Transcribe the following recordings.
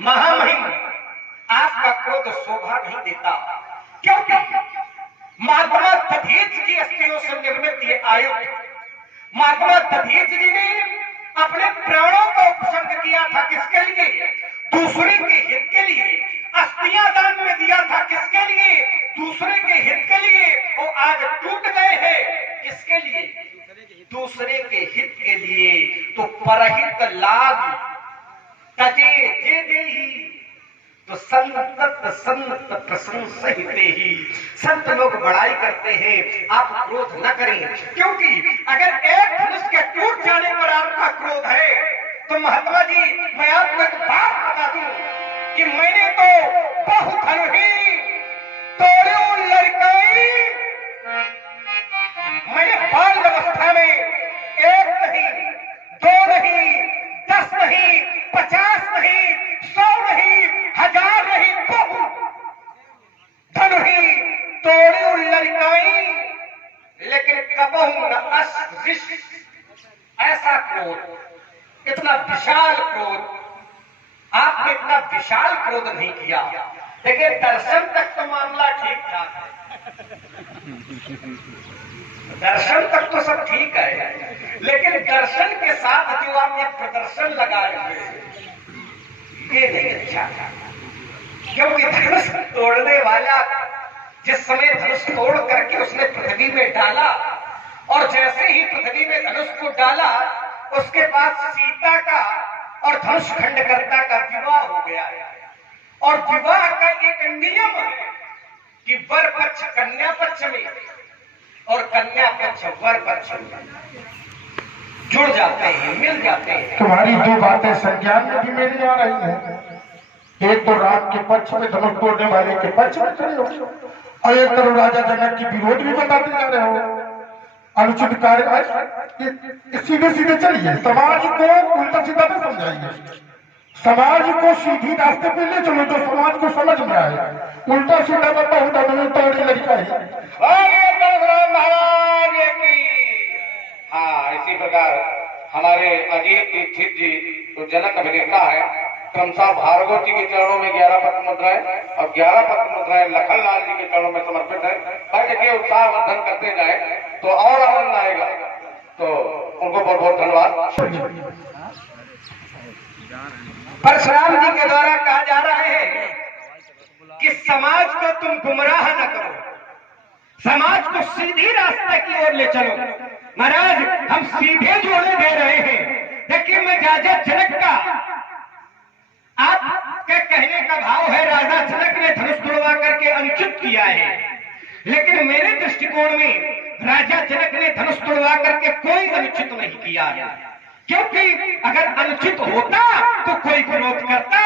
महामहिम, आपका क्रोध शोभा नहीं देता, क्योंकि महात्मा दधीच की अस्थियों से निर्मित ये आयुध, महात्मा दधीच जी ने अपने प्राणों का उपसर्ग किया था किसके लिए? दूसरे के हित के लिए। अस्थियां दान में दिया था किसके लिए? दूसरे के हित के लिए। वो आज टूट गए हैं किसके लिए? दूसरे के हित के लिए। तो परहित लाभ तजे जे देही, तो संत संत प्रशंसहिते ही। संत लोग बड़ाई करते हैं, आप क्रोध न करें, क्योंकि अगर एक धनुष के टूट जाने पर आपका क्रोध है तो महात्मा जी मैं आपको एक बात बता दूं कि मैंने तो बहुत धनुही तोड़ो लड़काई, मैंने बाल अवस्था में एक नहीं, दो नहीं, 10 नहीं, 50 नहीं, 100 नहीं, 1000 नहीं, बहुत धनुही तोड़ो लड़काई, लेकिन कबहू न अस ऐसा क्रोध, इतना विशाल क्रोध, आपने इतना विशाल क्रोध नहीं किया। देखिए दर्शन तक तो मामला ठीक ठाक है, दर्शन तक तो सब ठीक है, लेकिन दर्शन के साथ जो आपने प्रदर्शन लगाए हुए ये नहीं अच्छा था। क्योंकि धनुष तोड़ने वाला जिस समय धनुष तोड़ करके उसने पृथ्वी में डाला, और जैसे ही पृथ्वी में धनुष को डाला उसके बाद सीता का और धनुष खंडकर्ता का विवाह हो गया है। और विवाह का एक नियम है कि वर पक्ष कन्या पक्ष में और कन्या पक्ष वर पक्ष में जुड़ जाते हैं, मिल जाते हैं। तुम्हारी दो बातें संज्ञान में भी मेरी आ रही है। एक तो राम के पक्ष में धनुष तोड़ने वाले के पक्ष में खड़े हो, और एक तरफ राजा जनक की विरोध भी बताते जा रहे हो। अनुचित कार्य सीधे सीधे चलिए, समाज को उल्टा सीधा तो समझाइए, समाज को सीधी रास्ते पे ले चलो जो समाज को समझ में आए। उल्टा सीधा बताओ तोड़ी लड़का है। महाराज की हाँ, इसी प्रकार हमारे अजीत दीक्षित जी तो जनक अभिनेता है, क्रमशः भार्गव जी के चरणों में 11 पत्र मुद्राएं और 11 पत्र मुद्राएं लखनलाल जी के चरणों में समर्पित है। हर जगह उत्साहवर्धन करते जाए तो और आनंद आएगा। तो उनको बहुत बहुत धन्यवाद। परशुराम जी के द्वारा कहा जा रहा है कि समाज को तुम गुमराह न करो, समाज को सीधी रास्ते की ओर ले चलो। महाराज हम सीधे जोड़े दे रहे हैं। देखिए मैं राजा जनक का, आपके कहने का भाव है राजा जनक ने धनुष तोड़वा करके अनुचित किया है, लेकिन मेरे दृष्टिकोण में राजा जनक ने धनुष तोड़वा करके कोई अनुचित नहीं किया है। क्योंकि अगर अनुचित होता तो कोई विरोध करता,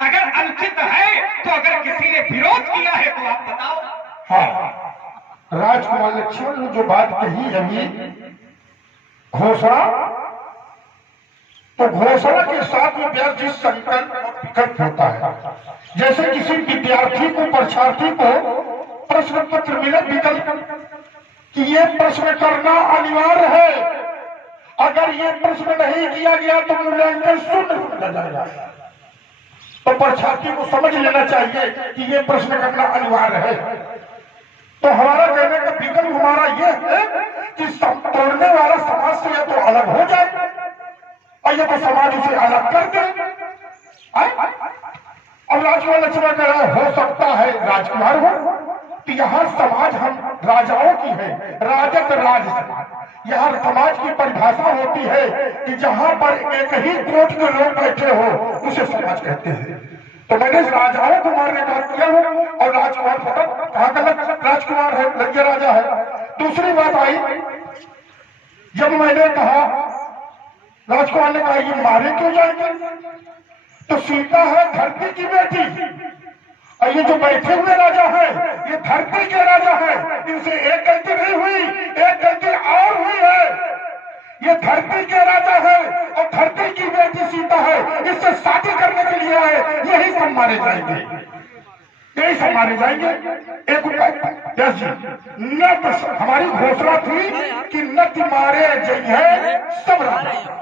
अगर अनुचित है तो अगर किसी ने विरोध किया है तो आप बताओ। हाँ, राजकुमार लक्ष्मण ने जो बात कही अभी घोषणा, तो घोषणा के साथ विद्यार्थी संकल्प और विकल्प होता है। जैसे किसी विद्यार्थी को, परीक्षार्थी को प्रश्न पत्र मिले विकल्प कि ये प्रश्न करना अनिवार्य है, अगर ये प्रश्न नहीं किया गया तो मूल्यांकन शून्य हो जाएगा। तो परीक्षार्थी को समझ लेना चाहिए कि ये प्रश्न करना अनिवार्य है। तो हमारा कहने का विकल्प हमारा ये है कि तोड़ने वाला समाज से या तो अलग हो जाए और या तो समाज उसे अलग कर दे। अब राजकुमार लक्ष्मण कह रहा हो सकता है राजकुमार हो, तो यहाँ समाज हम राजाओं की है, राजत राज समाज। यहाँ समाज की परिभाषा होती है कि जहाँ पर एक ही कोट के लोग बैठे हो उसे समाज कहते हैं। तो मैंने राजाओं को मारने का किया हो, और राजकुमार फकत कहाँ का राजकुमार है, लज्जा राजा है। दूसरी बात आई जब मैंने कहा, राजकुमार ने कहा ये मारे क्यों जाएंगे, तो सीता है धरती की बेटी, और ये जो बैठे हुए राजा है ये धरती के राजा है। इनसे एक गलती नहीं हुई, एक गलती और हुई है। ये धरती के राजा है और धरती की बेटी सीता है, इससे शादी करने के लिए आए, यही सब मारे जाएंगे, यही सब मारे जाएंगे। एक यस जी, नत हमारी घोषणा थी कि नत मारे जय है सब राजा।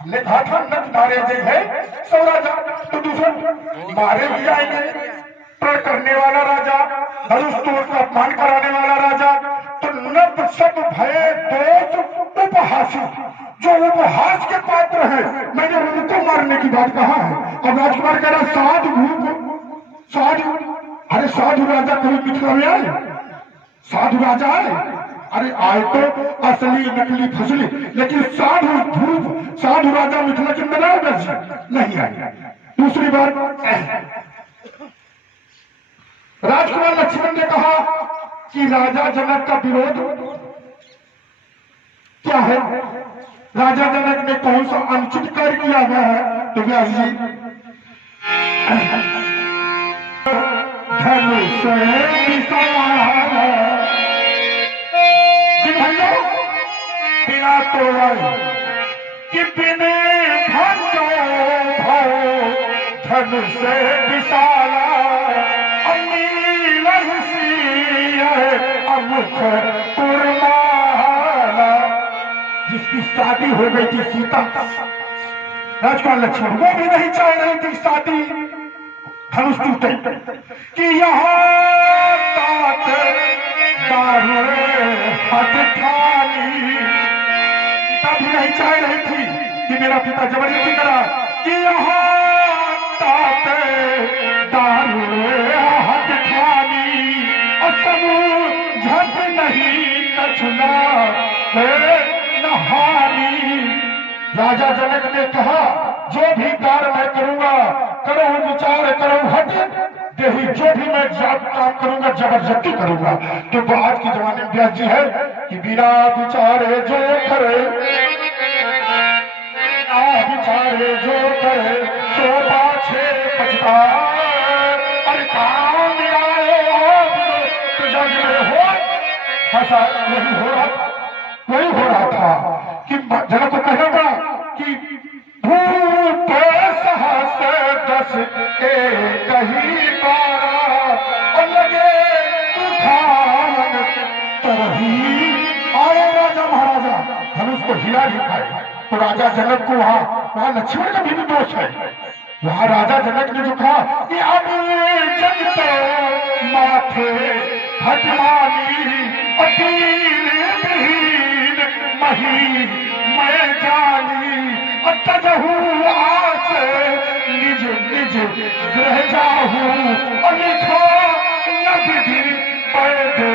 हमने कहा था नत मारे जय है सब राजा। तो दूसरा मारे भी जाएंगे। प्रण करने वाला राजा, हरुस्तुल का अपमान कराने वाला राजा, तो नभ सब भय दोष उपहासी, जो उपहास के पात्र है, मैंने उनको मारने की बात कहा है। अब राजकुमार कह रहा साधु भूप, साधु, अरे साधु राजा कभी मिथिला में आए? साधु राजा आए? अरे आए तो असली नकली फसली, लेकिन साधु भूप, साधु राजा मिथिला के अंदर आएगा जी? नहीं आए। दूसरी बात, राजकुमार लक्ष्मण ने कहा कि राजा जनक का विरोध क्या है? राजा जनक ने कौन सा अनुचित कार्य किया गया है? तो व्यास जी, धनुष बिना तोड़ कि बिने भंजो भव धनुष विशाला अमुख पुरमाला। जिसकी शादी हो गई थी सीता, राजकुमार लक्ष्मण, वो भी नहीं चाह रही थी शादी, धनुष टूटे कि यहाँ हट ठानी, तब भी नहीं चाह रही थी कि मेरा पिता जबरदस्ती करा कि यहाँ हट ठानी और झट नहीं कछुना नहानी। राजा जनक ने कहा जो भी कार्य मैं करूंगा, करो विचार करो हट देही, जो भी मैं काम करूंगा जबरदस्ती करूंगा। तो आज के जमाने में व्यास जी है कि बिना विचारे जो करे, विचारे जो करे तो पाछे पछताए। अरे काम हो ऐसा नहीं हो रहा, वही हो रहा था कि जनक को कहना पड़ा कि भूप सहस दस एक ही बारा और लगे उठान तरही। आए राजा महाराजा धनुष को हिला नहीं पाए, तो राजा जनक को वहां लक्ष्मण का भी दोष है। वहां राजा जनक ने जो कहा कि अब जग तो माथे हटमानी मही मैं जानी अतजहू आस निज निज ग्रह जाहू और लिखो नदी पैदे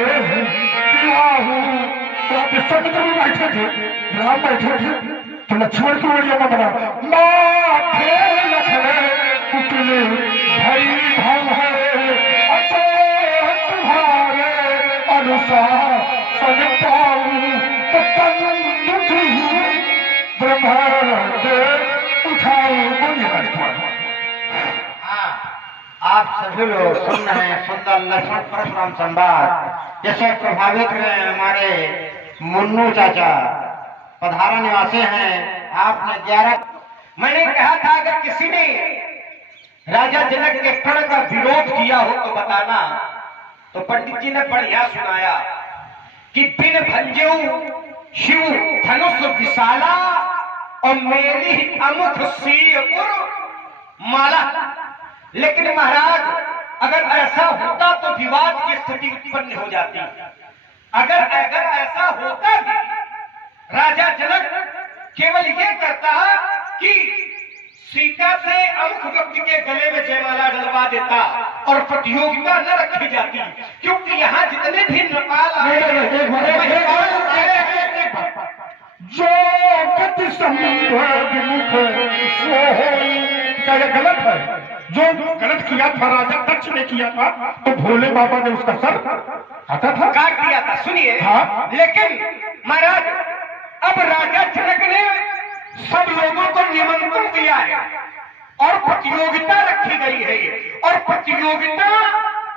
पिवाहू। तो आप समुद्र में बैठे थे, राम बैठे थे, तो लक्ष्मण की ओर यमा बना माथे लखने उतले भई भव है अतो तुम्हारे अनुसार सन पाऊं तो तन दुखी ब्रह्मांड उठाऊं। बोलिए राजकुमार। आप सभी लोग सुन रहे हैं सुंदर लक्ष्मण परशुराम संवाद, जैसे प्रभावित में हमारे मुन्नू चाचा पधारा निवासी हैं। आपने 11 मैंने कहा था अगर किसी ने राजा जनक के प्रण का विरोध किया हो तो बताना। तो पंडित जी ने बढ़िया सुनाया कि बिन भंजो शिव धनुष विशाला और मेरी अमुख सीर माला। लेकिन महाराज अगर ऐसा होता तो विवाद की स्थिति उत्पन्न हो जाती। अगर ऐसा होता भी, राजा जनक केवल ये करता कि सीता से अमुख व्यक्ति के गले में जयमाला डलवा देता और प्रतियोगिता न रखी जाती, क्योंकि यहाँ जितने भी नृपाल जो गति विमुख गलत है। जो गलत किया था राजा दक्ष ने किया था, तो भोले बाबा ने उसका सर काटा था, काट दिया था। सुनिए, हाँ? लेकिन महाराज अब राजा जनक ने सब लोगों को निमंत्रण दिया है और प्रतियोगिता रखी गई है और प्रतियोगिता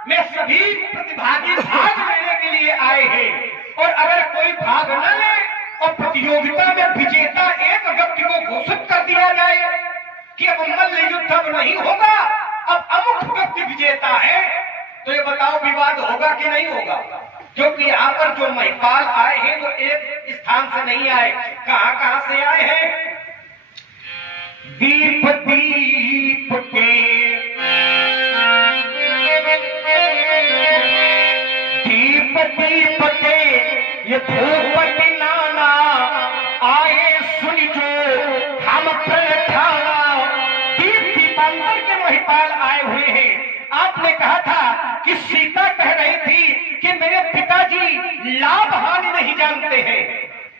में सभी प्रतिभागी भाग लेने के लिए आए हैं। और अगर कोई भाग न ले और प्रतियोगिता में विजेता एक व्यक्ति को घोषित कर दिया जाए कि अब मल्ल युद्ध अब नहीं होगा, अब अमुक व्यक्ति विजेता है, तो ये बताओ विवाद होगा कि नहीं होगा? क्योंकि यहाँ पर जो महिपाल आए हैं वो एक स्थान से नहीं आए, कहां से आए हैं? दीप दीप के ये भूपति नाना आए सुन जो हम ठाना। दीपांतर के महिपाल आए हुए हैं। आपने कहा था कि सीता कह रही थी कि मेरे पिताजी लाभ हानि नहीं जानते हैं।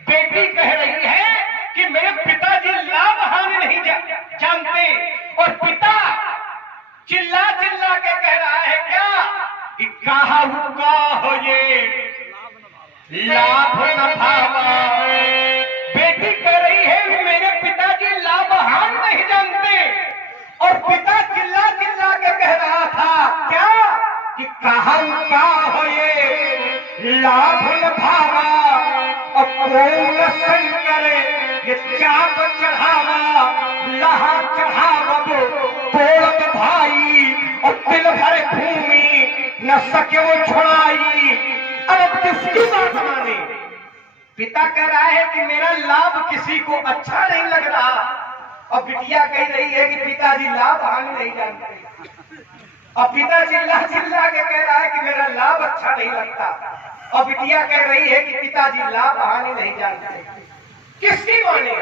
बेटी कह रही है कि मेरे पिताजी लाभ हानि नहीं जानते, और पिता चिल्ला चिल्ला के कह रहा है क्या कि कहा हो ये लाभ न भावा। बेटी कह रही है कि मेरे पिताजी लाभ हानि नहीं जानते, और पिता चिल्ला चिल्ला के कह रहा था क्या कि कहा हो ये लाभ न भावा। और कौन संग करे ये चाप चढ़ावा, लहा चढ़ावा तोड़ भाई, और दिल भर भूमि न सके वो छुड़ाई। अब किसकी बात माने? पिता कह रहा है कि मेरा लाभ किसी को अच्छा नहीं लग रहा, और बिटिया कह रही है कि पिताजी लाभ हानि नहीं जानते। और पिता चिल्ला चिल्ला के कह रहा है कि मेरा लाभ अच्छा नहीं लगता, और बिटिया कह रही है कि पिताजी लाभ हानि नहीं जानते। किसकी माने?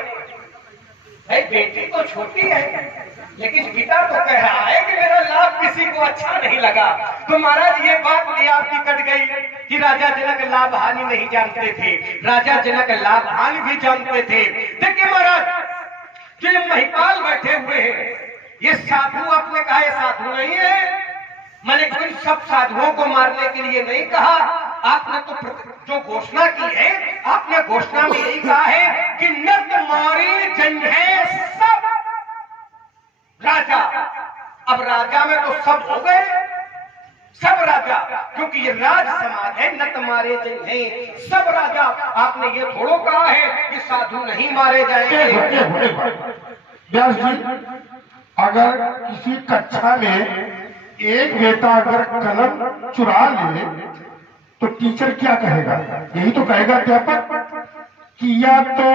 भाई बेटी तो छोटी है, लेकिन पिता तो कह रहा है कि मेरा लाभ किसी को अच्छा नहीं लगा। तो महाराज ये बात भी आपकी कट गई कि राजा जनक लाभ हानि नहीं जानते थे। राजा जनक लाभ हानि भी जानते थे। देखिए महाराज, जो महिपाल बैठे हुए हैं, ये साधु, आपने कहा ये साधु नहीं है। मैंने इन सब साधुओं को मारने के लिए नहीं कहा। आपने तो जो घोषणा की है, आपने घोषणा में यही कहा है कि नर मारे जंघे सब राजा। अब राजा में तो सब हो गए, सब राजा, क्योंकि ये राज समाज है। नत मारे जंघे सब राजा। आपने ये थोड़ो कहा है कि साधु नहीं मारे जाएंगे। व्यास जी, अगर किसी कक्षा में एक बेटा अगर कलम चुरा ले तो टीचर क्या कहेगा? यही तो कहेगा अध्यापक कि या तो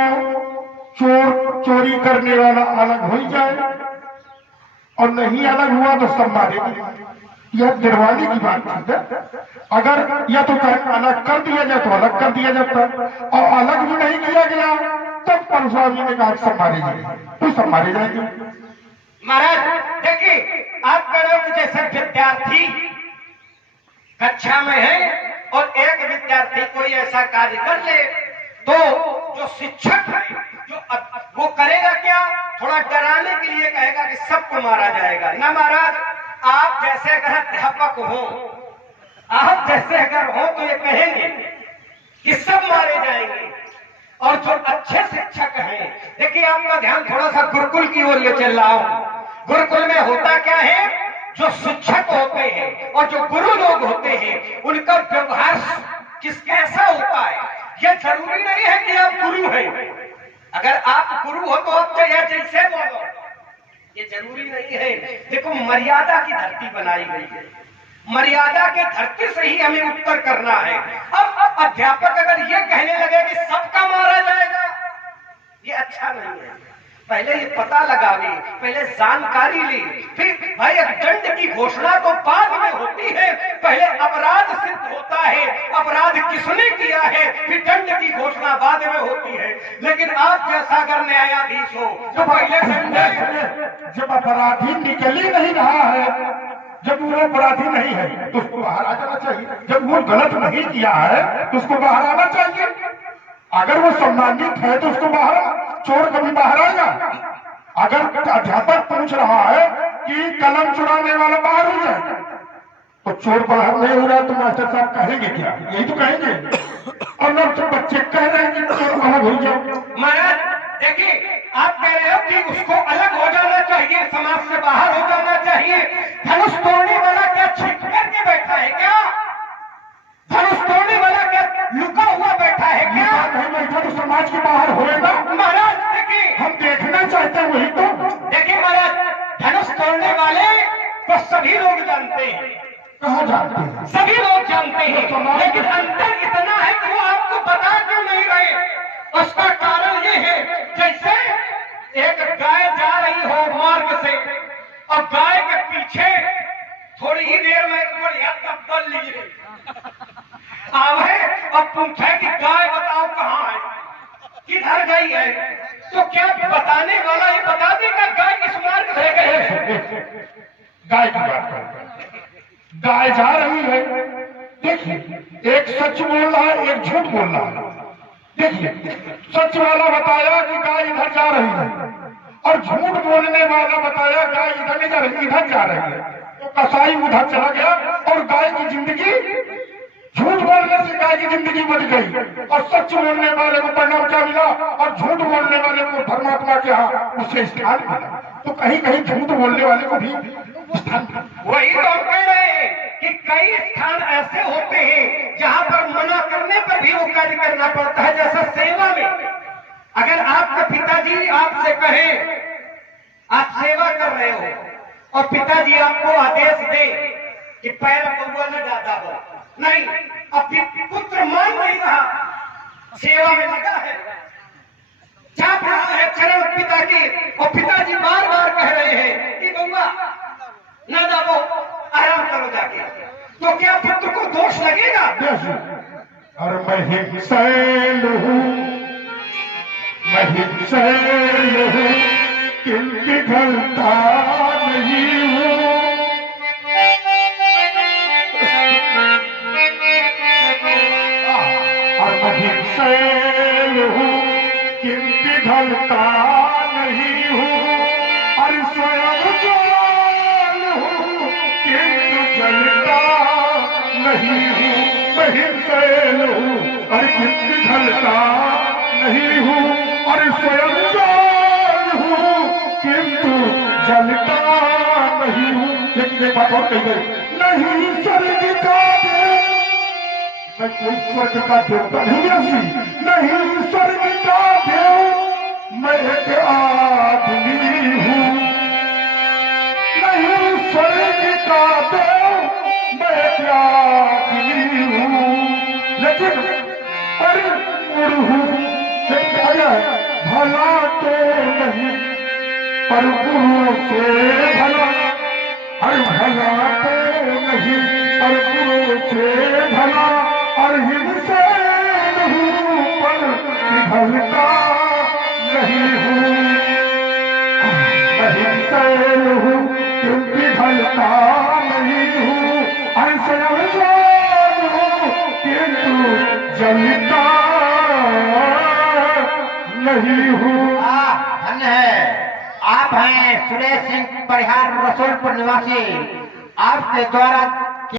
चोरी करने वाला अलग हो जाए, और नहीं अलग हुआ तो सब मारेगी। यह दिलवाने की बात है। अगर या तो अलग कर दिया जाए तो अलग कर दिया जाता, और अलग भी नहीं किया गया तब परशुराम जी ने कहा सब मारे जाएंगे, तो सब मारे जाएंगे। महाराज देखिए, आप कह रहे हो जैसे विद्यार्थी कक्षा में है और एक विद्यार्थी कोई ऐसा कार्य कर ले, तो जो शिक्षक है वो करेगा क्या? थोड़ा डराने के लिए कहेगा कि सबको मारा जाएगा। ना महाराज, आप जैसे अगर अध्यापक हो, आप जैसे अगर हो तो ये कहेंगे कि सब मारे जाएंगे। और जो अच्छे शिक्षक हैं, देखिए आपका ध्यान थोड़ा सा गुरुकुल की ओर ले चल रहा हूं। गुरुकुल में होता क्या है, जो शिक्षक होते हैं और जो गुरु लोग होते हैं, उनका व्यवहार कैसा होता है, यह जरूरी नहीं है कि आप गुरु हैं। अगर आप गुरु हो तो आप चाहे जैसे बोलो, ये जरूरी नहीं है। देखो, मर्यादा की धरती बनाई गई है, मर्यादा के धरती से ही हमें उत्तर करना है। अब अध्यापक अगर ये कहने लगे कि सबका मारा जाएगा, ये अच्छा नहीं है। पहले ये पता लगा ली, पहले जानकारी ली, फिर भाई दंड की घोषणा तो बाद में होती है। पहले अपराध सिद्ध होता है, अपराध किसने किया है, फिर दंड की घोषणा बाद में होती है। लेकिन आप जैसा अगर न्यायाधीश हो तो पहले जब अपराधी निकल ही नहीं रहा है, जब वो अपराधी नहीं है तो उसको बाहर आ जाना चाहिए। जब वो गलत नहीं किया है तो उसको बाहर आना चाहिए। अगर वो सम्मानित है तो उसको बाहर, चोर कभी बाहर आएगा? अगर अध्यापक पूछ रहा है कि कलम चुराने वाला बाहर हो जाए तो चोर बाहर नहीं हो रहा, तो मास्टर साहब कहेंगे क्या? यही तो कहेंगे। और लोग तो बच्चे कह रहे हैं कि चोर अलग हो जाए। महाराज देखिए, आप कह रहे हो कि उसको अलग हो जाना चाहिए, समाज से बाहर हो जाना चाहिए। धनुष तोड़ने वाला क्या छिप करके बैठा है क्या? धनुष तोड़ने वाला क्या लुका हुआ बैठा है क्या? नहीं बैठा तो समाज के बाहर होएगा। महाराज देखिए, हम देखना चाहते हैं वही तो। देखिए महाराज, धनुष तोड़ने वाले तो सभी लोग जानते हैं। कहाँ जानते हैं? सभी लोग जानते हैं, लेकिन अंतर इतना है कि वो आपको बता क्यों नहीं रहे। उसका कारण ये है, जैसे एक गाय जा रही हो मार्ग से, और गाय के पीछे थोड़ी ही देर में बढ़िया तब्बल लीजिए आवे और पूछे कि गाय घर गई है तो क्या बताने वाला ही बता देगा गाय किस मार्ग से गई? गाय की बात करें, गाय जा रही है, देखिए एक सच बोल रहा है एक झूठ बोल रहा है। देखिए सच वाला बताया कि गाय इधर जा रही है और झूठ बोलने वाला बताया गाय इधर नहीं जा रही, इधर जा रही है। तो कसाई उधर चला गया और गाय की जिंदगी, झूठ बोलने से गाय की जिंदगी बच गई और सच बोलने वाले को परिणाम क्या मिला और झूठ बोलने वाले को धर्मात्मा के यहाँ उसे स्थान मिला। तो कहीं कहीं झूठ बोलने वाले को भी स्थान मिला। वही तो हम कह रहे हैं कि कई स्थान ऐसे होते हैं जहाँ पर मना करने पर भी वो कार्य करना पड़ता है। जैसा सेवा में, अगर आपके पिताजी आपसे कहें आप सेवा कर रहे हो और पिताजी आपको आदेश दे कि पैर कौवा न ज्यादा हो, नहीं, अब पुत्र मान नहीं रहा, सेवा में लगा है, चाप रहा है चरण पिता की, और पिताजी बार बार कह रहे हैं कि बउआ न जाओ, आराम करो जाके, तो क्या पुत्र को दोष लगेगा? और मैं हिंसैल हूँ, मैं हिंसैल हूँ, किंतु ढलता नहीं हूँ। और मैं हिंसैल हूँ, किंतु ढलता नहीं हूँ। और स्वयं जल हूँ, किंतु जलता नहीं हूँ। मैं हिंसैल हूँ और किंतु ढलता नहीं हूँ। और स्वयं जल हूँ, किंतु जलता नहीं हूँ। लेकिन एक बात और कही गई, नहीं स्वर्ग का देव, मैं कोई स्वर्ग का देवता नहीं ऐसी, नहीं स्वर्ग का देव, मैं एक आदमी हूँ। नहीं स्वर्ग का देव, मैं एक आदमी हूँ। लेकिन पर हूँ, लेकिन अगर भला तो नहीं, पर गुरु से भला, हर भला तो नहीं, पर गुरु से भला। और हिंसैल हूँ पर पिघलता नहीं हूँ। मैं हिंसैल हूँ क्योंकि पिघलता नहीं हूँ। और स्वयं जल हूँ किंतु जलता नहीं हूँ। धन्य है। आप हैं सुरेश सिंह परिहार रसूलपुर निवासी। आपके द्वारा